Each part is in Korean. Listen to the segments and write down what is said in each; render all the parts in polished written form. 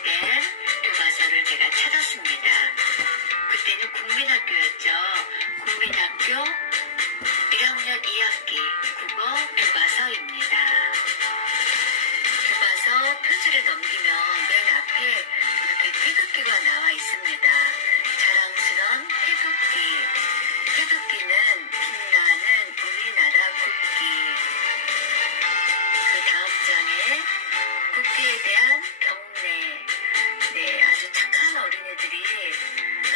오래된 교과서를 제가 찾았습니다. 그때는 국민학교였죠. 국민학교 1학년 2학기 국어 교과서입니다. 교과서 표지를 넘기면 맨 앞에 이렇게 태극기가 나와 있습니다. 자랑스러운 태극기. 태극기는 빛나는 우리나라 국기. 그 다음 장에 국기에 대한 경례. 네, 아주 착한 어린이들이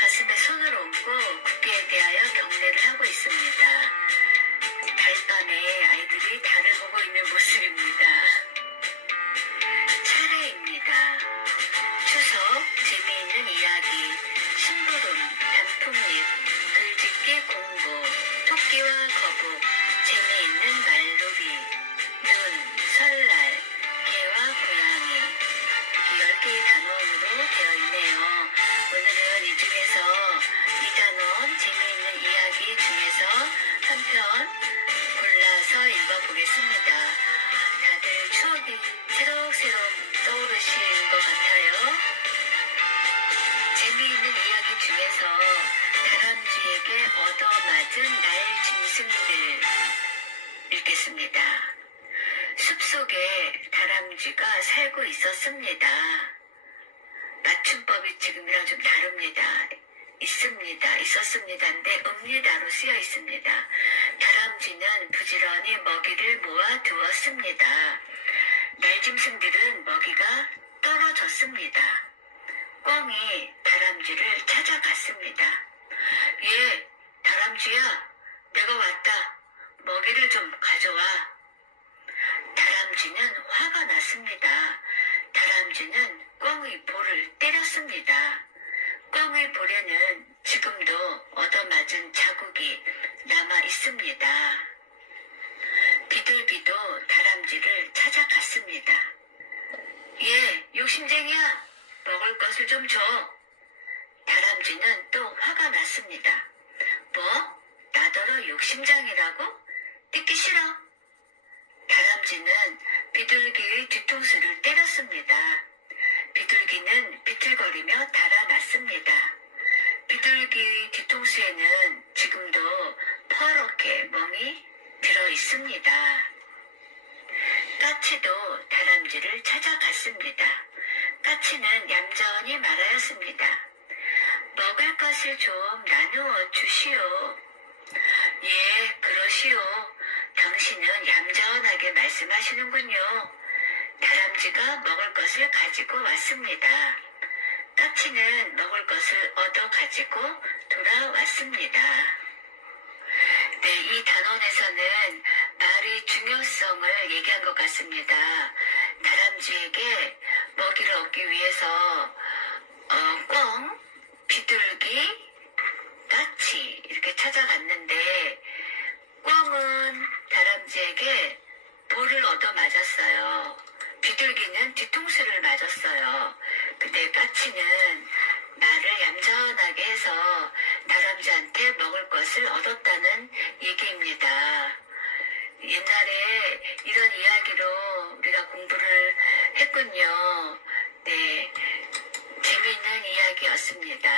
가슴에 손을 얹고 국기에 대하여 경례를 하고 있습니다. 달밤에 아이들이 달을 보고 있는 모습입니다. 차례입니다. 추석, 재미있는 이야기, 심부름, 단풍잎, 글짓기 공부, 토끼와 거북, 재미있는 말놀이, 눈, 설날, 개와 고양이. 이렇게 10개의 단원으로 되어 있네요. 오늘은 이 중에서 이 단원, 재미있는 이야기 중에서 한 편 골라서 읽어보겠습니다. 다들 추억이 새록새록 떠오르신 것 같아요. 재미있는 이야기 중에서 다람쥐에게 얻어맞은 날 짐승들 읽겠습니다. 숲속에 다람쥐가 살고 있었습니다. 맞춤법이 지금이랑 좀 다릅니다. 있었습니다인데 읍니다로 쓰여 있습니다. 다람쥐는 부지런히 먹이를 모아 두었습니다. 날짐승들은 먹이가 떨어졌습니다. 꿩이 다람쥐를 찾아갔습니다. 예, 다람쥐야, 내가 왔다. 먹이를 좀 가져와. 다람쥐는 화가 났습니다. 다람쥐는 꿩의 볼을 때렸습니다. 꿩의 볼에는 지금도 얻어맞은 자국이 남아 있습니다. 비둘기도 다람쥐를 찾아갔습니다. 예, 욕심쟁이야, 먹을 것을 좀 줘. 다람쥐는 또 화가 났습니다. 뭐? 나더러 욕심장이라고? 듣기 싫어. 다람쥐는 비둘기의 뒤통수를 때렸습니다. 비둘기는 비틀거리며 달아났습니다. 비둘기의 뒤통수에는 지금도 퍼렇게 멍이 들어있습니다. 까치도 다람쥐를 찾아갔습니다. 까치는 얌전히 말하였습니다. 먹을 것을 좀 나누어 주시오. 예, 그러시오. 당신은 얌전하게 말씀하시는군요. 다람쥐가 먹을 것을 가지고 왔습니다. 까치는 먹을 것을 얻어 가지고 돌아왔습니다. 네, 이 단원에서는 말의 중요성을 얘기한 것 같습니다. 다람쥐에게 먹이를 얻기 위해서 꿩, 비둘기, 까치 이렇게 찾아갔는데 꿩은 다람쥐에게 볼을 얻어 맞았어요. 비둘기는 뒤통수를 맞았어요. 근데 까치는 말을 얌전하게 해서 다람쥐한테 먹을 것을 얻었다는 얘기입니다. 옛날에 이런 이야기로 우리가 공부를 했군요. 네, 재미있는 이야기였습니다.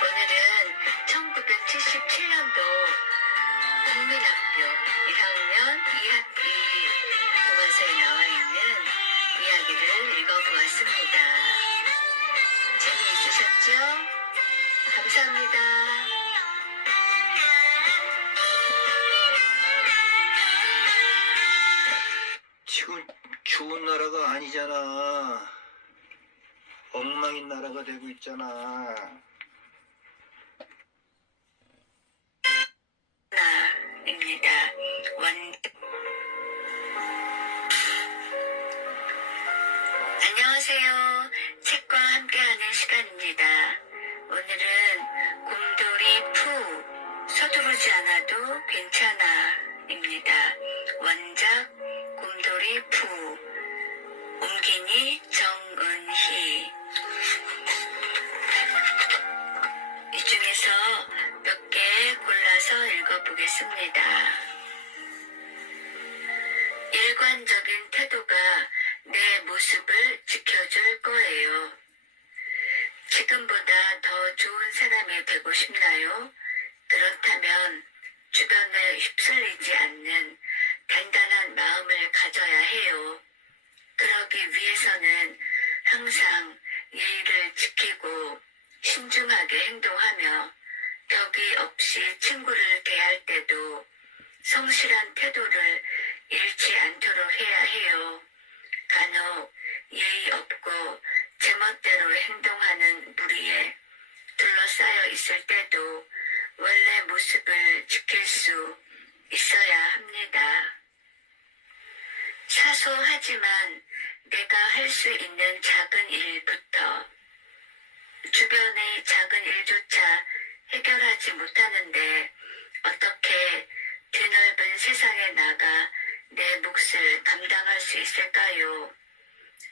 오늘은 1977년도 국민학교 1학년 2학기 교과서에 나와 있는 이야기를 읽어보았습니다. 재미있으셨죠? 감사합니다. 지금 좋은 나라가 아니잖아. 엉망인 나라가 되고 있잖아. 입니다. 안녕하세요. 책과 함께하는 시간입니다. 오늘은 곰돌이 푸 서두르지 않아도 괜찮아입니다. 원작 곰돌이 푸, 옮기니 정은희. 이 중에서 몇 개 골라서 읽어보겠습니다. 일관적인 태도가 내 모습을 지켜 사람이 되고 싶나요? 그렇다면 주변에 휩쓸리지 않는 단단한 마음을 가져야 해요. 그러기 위해서는 항상 예의를 지키고 신중하게 행동하며 벽이 없이 친구를 대할 때도 성실한 태도를 잃지 않도록 해야 해요. 간혹 예의 없고 제멋대로 행동하는 무리에 둘러싸여 있을 때도 원래 모습을 지킬 수 있어야 합니다. 사소하지만 내가 할 수 있는 작은 일부터 주변의 작은 일조차 해결하지 못하는데 어떻게 드넓은 세상에 나가 내 몫을 감당할 수 있을까요?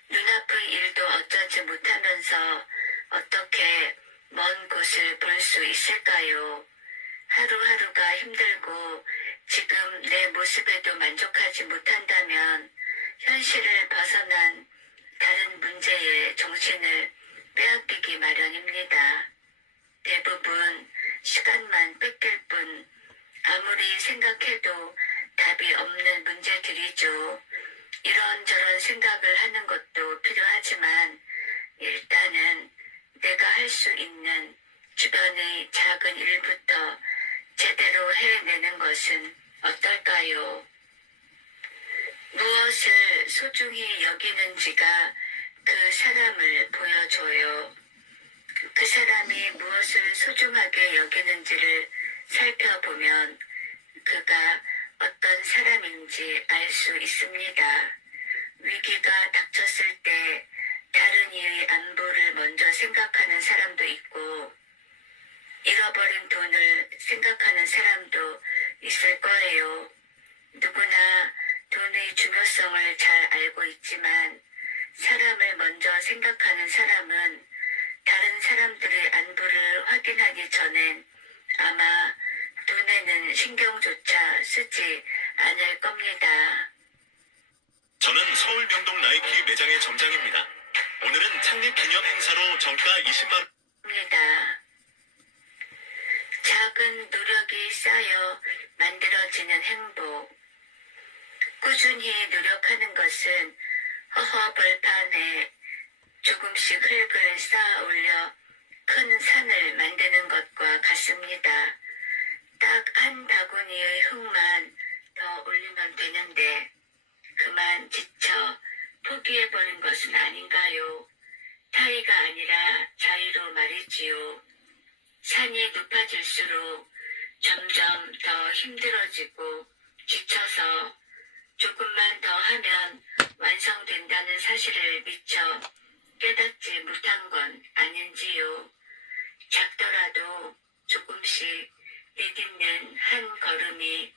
눈아픈 일도 어쩌지 못하면서 어떻게 먼 곳을 볼 수 있을까요? 하루하루가 힘들고 지금 내 모습에도 만족하지 못한다면 현실을 벗어난 다른 문제에 정신을 빼앗기기 마련입니다. 대부분 시간만 뺏길 뿐 아무리 생각해도 답이 없는 문제들이죠. 이런저런 생각을 하는 것도 필요하지만 일단은 내가 할 수 있는 주변의 작은 일부터 제대로 해내는 것은 어떨까요? 무엇을 소중히 여기는지가 그 사람을 보여줘요. 그 사람이 무엇을 소중하게 여기는지를 살펴보면 그가 어떤 사람인지 알 수 있습니다. 위기가 닥쳤을 때 다른 이의 안보를 먼저 생각하는 사람도 있고 잃어버린 돈을 생각하는 사람도 있을 거예요. 누구나 돈의 중요성을 잘 알고 있지만 사람을 먼저 생각하는 사람은 다른 사람들의 안부를 확인하기 전엔 아마 돈에는 신경조차 쓰지 않을 겁니다. 저는 서울 명동 나이키 매장의 점장입니다. 오늘은 창립 기념 행사로 정가 20만 입니다. 작은 노력이 쌓여 만들어지는 행복. 꾸준히 노력하는 것은 허허벌판에 조금씩 흙을 쌓아 올려 큰 산을 만드는 것과 같습니다. 딱 한 바구니의 흙만 더 올리면 되는데 그만 지쳐 포기해버린 것은 아닌가요? 타의가 아니라 자의로 말이지요. 산이 높아질수록 점점 더 힘들어지고 지쳐서 조금만 더 하면 완성된다는 사실을 미처 깨닫지 못한 건 아닌지요. 작더라도 조금씩 내딛는 한 걸음이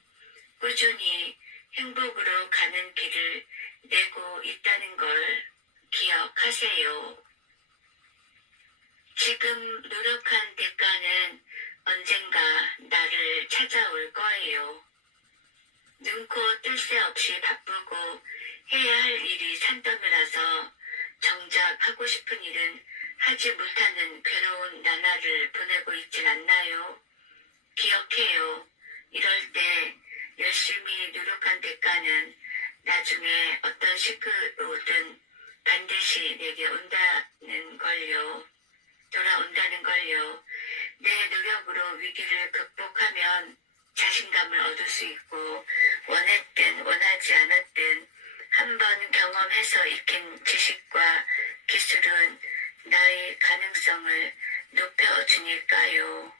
꾸준히 행복으로 가는 길을 내고 있다는 걸 기억하세요. 지금 노력한 대가는 언젠가 나를 찾아올 거예요. 눈코 뜰 새 없이 바쁘고 해야 할 일이 산더미라서 정작 하고 싶은 일은 하지 못하는 괴로운 나날을 보내고 있진 않나요? 기억해요. 이럴 때 열심히 노력한 대가는 나중에 어떤 식으로든 반드시 내게 온다는 걸요. 돌아온다는 걸요. 내 노력으로 위기를 극복하면 자신감을 얻을 수 있고 원했든 원하지 않았든 한번 경험해서 익힌 지식과 기술은 나의 가능성을 높여주니까요.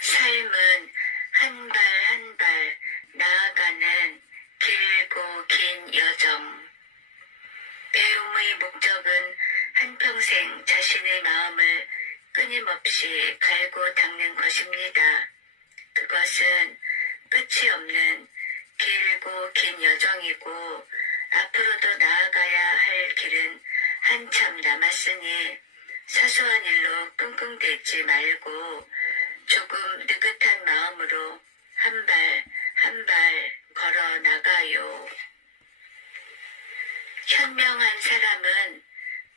삶은 한 발 한 발 나아가는 길고 긴 여정. 배움의 목적은 한평생 자신의 마음을 끊임없이 갈고 닦는 것입니다. 그것은 끝이 없는 길고 긴 여정이고 앞으로도 나아가야 할 길은 한참 남았으니 사소한 일로 끙끙대지 말고 조금 느긋한 마음으로 한 발 한 발 걸어 나가요. 현명한 사람은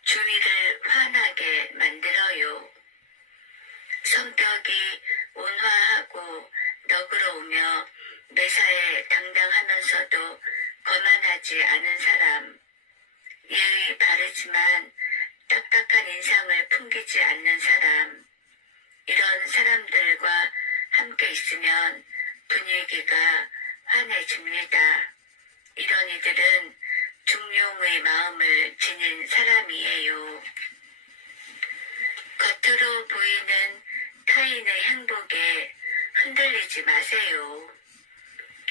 주위를 환하게 만들어요. 성격이 온화하고 너그러우며 매사에 당당하면서도 거만하지 않은 사람, 예의 바르지만 딱딱한 인상을 풍기지 않는 사람, 이런 사람들과 함께 있으면 분위기가 환해집니다. 이런 이들은 중용의 마음을 지닌 사람이에요. 겉으로 보이는 타인의 행복에 흔들리지 마세요.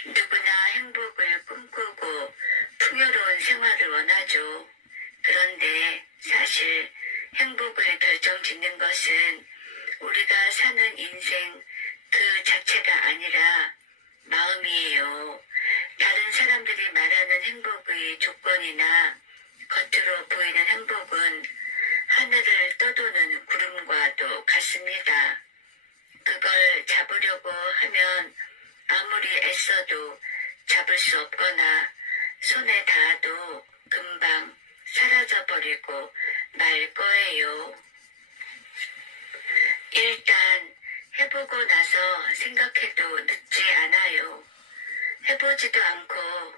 누구나 행복을 꿈꾸고 풍요로운 생활을 원하죠. 그런데 사실 행복을 결정짓는 것은 우리가 사는 인생 그 자체가 아니라 마음이에요. 다른 사람들이 말하는 행복의 조건이나 겉으로 보이는 행복은 하늘을 떠도는 구름과도 같습니다. 그걸 잡으려고 하면 아무리 애써도 잡을 수 없거나 손에 닿아도 금방 사라져버리고 말 거예요. 일단 해보고 나서 생각해도 늦지 않아요. 해보지도 않고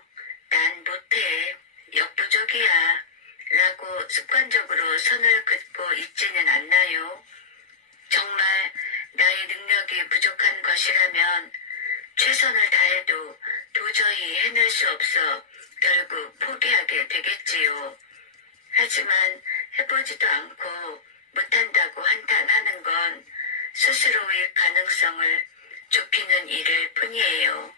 난 못해, 역부족이야 라고 습관적으로 선을 긋고 있지는 않나요? 정말 나의 능력이 부족한 것이라면 최선을 다해도 도저히 해낼 수 없어 결국 포기하게 되겠지요. 하지만 해보지도 않고 못한다고 한탄하는 건 스스로의 가능성을 좁히는 일일 뿐이에요.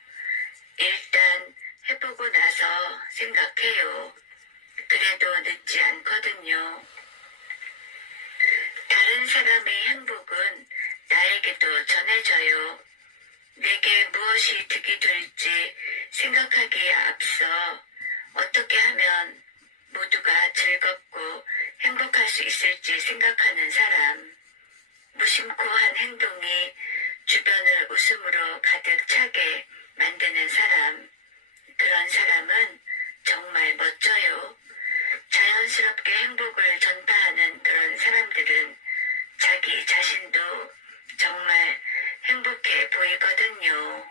일단 해보고 나서 생각해요. 그래도 늦지 않거든요. 다른 사람의 행복은 나에게도 전해져요. 내게 무엇이 득이 될지 생각하기에 앞서 어떻게 하면 모두가 즐겁고 행복할 수 있을지 생각하는 사람, 무심코 한 행동이 주변을 웃음으로 가득 차게 만드는 사람, 그런 사람은 정말 멋져요. 자연스럽게 행복을 전파하는 그런 사람들은 자기 자신도 정말 행복해 보이거든요.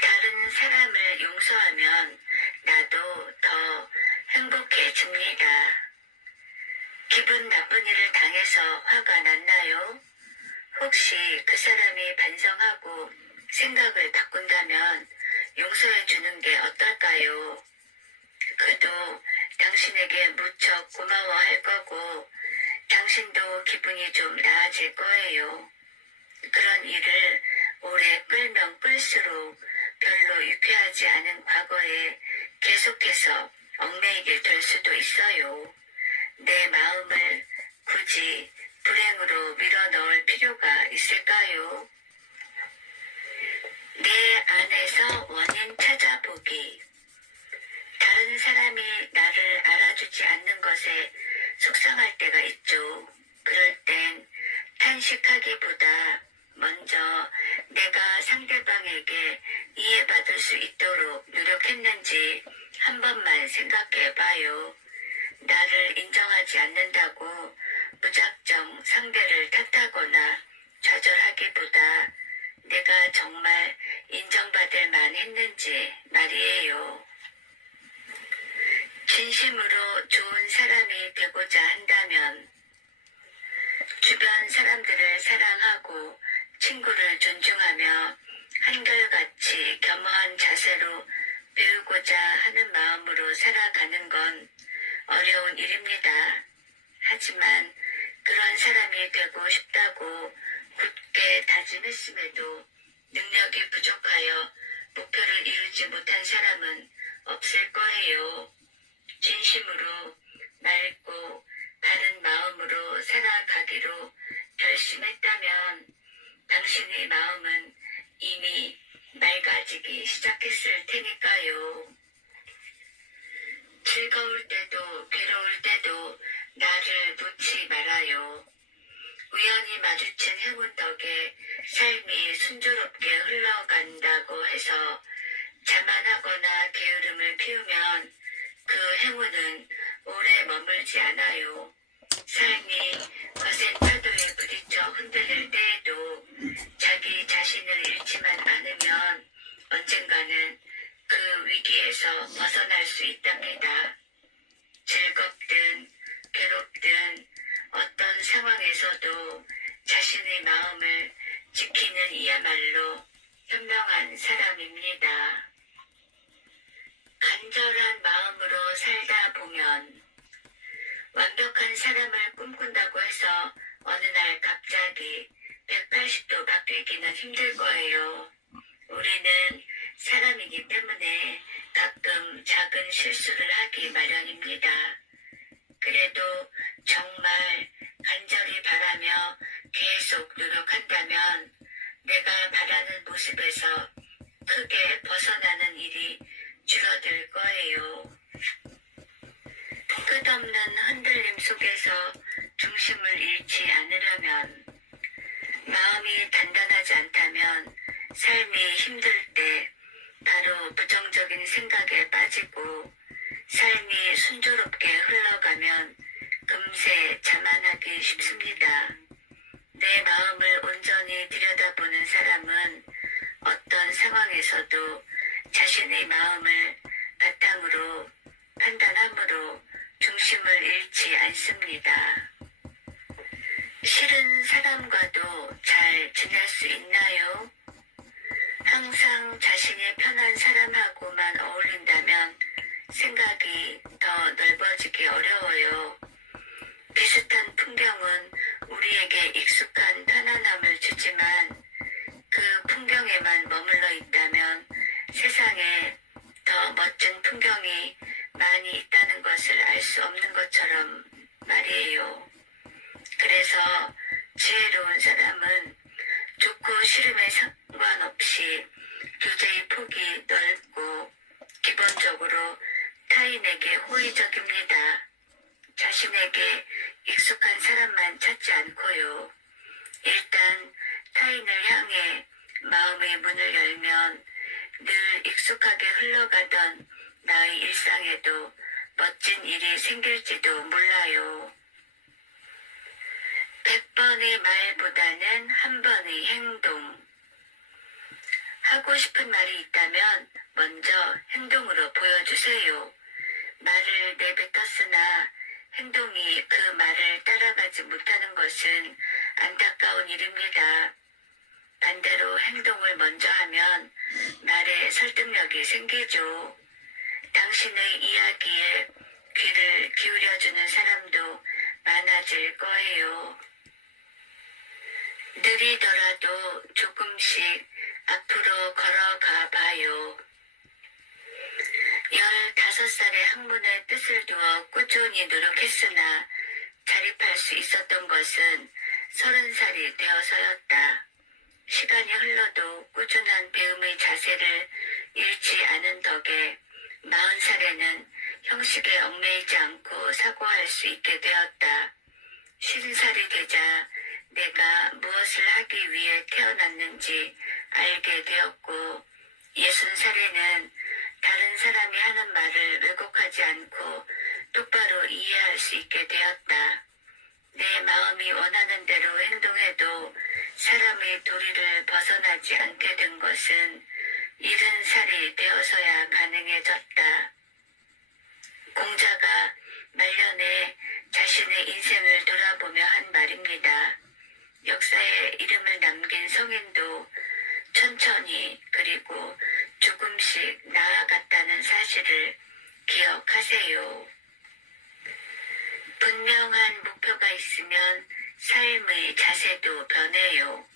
다른 사람을 용서하면 나도 더 행복해집니다. 기분 나쁜 일을 당해서 화가 났나요? 혹시 그 사람이 반성하고 생각을 바꾼다면 용서해 주는 게 어떨까요? 그도 당신에게 무척 고마워할 거고 당신도 기분이 좀 나아질 거예요. 그런 일을 오래 끌면 끌수록 별로 유쾌하지 않은 과거에 계속해서 얽매이게 될 수도 있어요. 내 마음을 굳이 불행으로 밀어넣을 필요가 있을까요? 내 안에서 원인 찾아보기. 다른 사람이 나를 알아주지 않는 것에 속상할 때가 있죠. 그럴 땐 탄식하기보다 먼저 내가 상대방에게 이해받을 수 있도록 노력했는지 한 번만 생각해봐요. 나를 인정하지 않는다고 무작정 상대를 탓하거나 좌절하기보다 내가 정말 인정받을 만했는지 말이에요. 진심으로 좋은 사람이 되고자 한다면 주변 사람들을 사랑하고 친구를 존중하며 한결같이 겸허한 자세로 배우고자 하는 마음으로 살아가는 건 어려운 일입니다. 하지만 그런 사람이 되고 싶다고 굳게 다짐했음에도 능력이 부족하여 목표를 이루지 못한 사람은 없을 거예요. 진심으로 맑고 바른 마음으로 살아가기로 결심했다면 당신의 마음은 이미 맑아지기 시작했을 테니까요. 즐거울 때도 괴로울 때도 나를 놓지 말아요. 우연히 마주친 행운 덕에 삶이 순조롭게 흘러간다고 해서 자만하거나 게으름을 피우면 그 행운은 오래 머물지 않아요. 삶이 거센 파도에 부딪혀 흔들릴 때에도 자기 자신을 잃지만 않으면 언젠가는 그 위기에서 벗어날 수 있답니다. 즐겁든 괴롭든 어떤 상황에서도 자신의 마음을 지키는 이야말로 현명한 사람입니다. 간절한 마음으로 살다 보면 완벽한 사람을 꿈꾼다고 해서 어느 날 갑자기 180도 바뀌기는 힘들 거예요. 우리는 사람이기 때문에 가끔 작은 실수를 하기 마련입니다. 그래도 정말 간절히 바라며 계속 노력한다면 내가 바라는 모습에서 크게 벗어나는 일이 줄어들 거예요. 끝없는 흔들림 속에서 중심을 잃지 않으려면, 마음이 단단하지 않다면 삶이 힘들 때 바로 부정적인 생각에 빠지고 삶이 순조롭게 흘러가면 금세 자만하기 쉽습니다. 내 마음을 온전히 들여다보는 사람은 어떤 상황에서도 자신의 마음을 바탕으로 판단함으로 중심을 잃지 않습니다. 싫은 사람과도 잘 지낼 수 있나요? 항상 자신이 편한 사람하고만 어울린다면 생각이 더 넓어지기 어려워요. 비슷한 풍경은 우리에게 익숙한 편안함을 주지만 그 풍경에만 머물러 있다면 세상에 더 멋진 풍경이 많이 있다는 것을 알 수 없는 것처럼 말이에요. 그래서 지혜로운 사람은 좋고 싫음에 상관없이 교제의 폭이 넓고 기본적으로 타인에게 호의적입니다. 자신에게 익숙한 사람만 찾지 않고요. 일단 타인을 향해 마음의 문을 열면 늘 익숙하게 흘러가던 나의 일상에도 멋진 일이 생길지도 몰라요. 100번의 말보다는 한 번의 행동. 하고 싶은 말이 있다면 먼저 행동으로 보여주세요. 말을 내뱉었으나 행동이 그 말을 따라가지 못하는 것은 안타까운 일입니다. 반대로 행동을 먼저 하면 말에 설득력이 생기죠. 당신의 이야기에 귀를 기울여주는 사람도 많아질 거예요. 느리더라도 조금씩 앞으로 걸어가 봐요. 15살에 학문의 뜻을 두어 꾸준히 노력했으나 자립할 수 있었던 것은 30살이 되어서였다. 시간이 흘러도 꾸준한 배움의 자세를 잃지 않은 덕에 40살에는 형식에 얽매이지 않고 사고할 수 있게 되었다. 50살이 되자 내가 무엇을 하기 위해 태어났는지 알게 되었고 60살에는 다른 사람이 하는 말을 왜곡하지 않고 똑바로 이해할 수 있게 되었다. 내 마음이 원하는 대로 행동해도 사람의 도리를 벗어나지 않게 된 것은 70살이 되어서야 가능해졌다. 공자가 말년에 자신의 인생을 돌아보며 한 말입니다. 역사에 이름을 남긴 성인도 천천히 그리고 조금씩 나아갔다는 사실을 기억하세요. 분명한 목표가 있으면 삶의 자세도 변해요.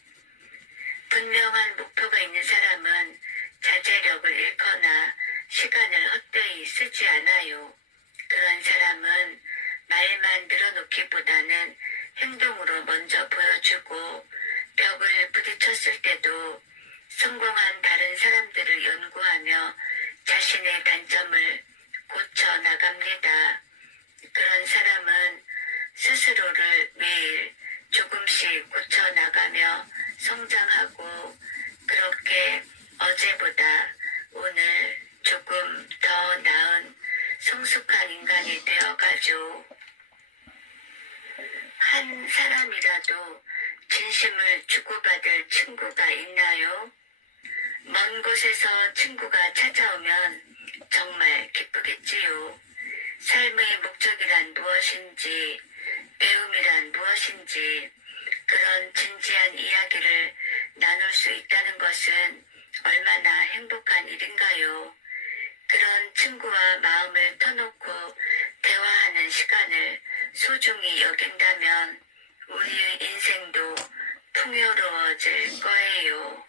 분명한 목표가 있는 사람은 자제력을 잃거나 시간을 헛되이 쓰지 않아요. 그런 사람은 말만 늘어놓기보다는 행동으로 먼저 보여주고 벽을 부딪혔을 때도 성공한 다른 사람들을 연구하며 자신의 단점을 고쳐 나갑니다. 그런 사람은 스스로를 매일 조금씩 고쳐 나가며 성장하고 그렇게 어제보다 오늘 조금 더 나은 성숙한 인간이 되어가죠. 한 사람이라도 진심을 주고받을 친구가 있나요? 먼 곳에서 친구가 찾아오면 정말 기쁘겠지요. 삶의 목적이란 무엇인지, 배움이란 무엇인지, 그런 진지한 이야기를 나눌 수 있다는 것은 얼마나 행복한 일인가요? 그런 친구와 마음을 터놓고 대화하는 시간을 소중히 여긴다면 우리의 인생도 풍요로워질 거예요.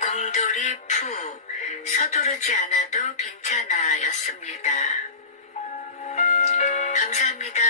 곰돌이 푸, 서두르지 않아도 괜찮아 였습니다. 감사합니다.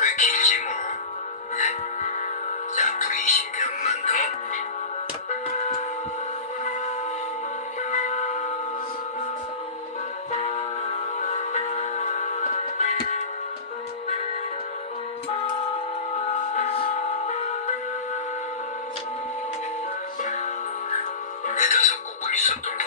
꽤 길지 뭐. 네? 앞으로 20년만 더. 네다섯 곡은 있었던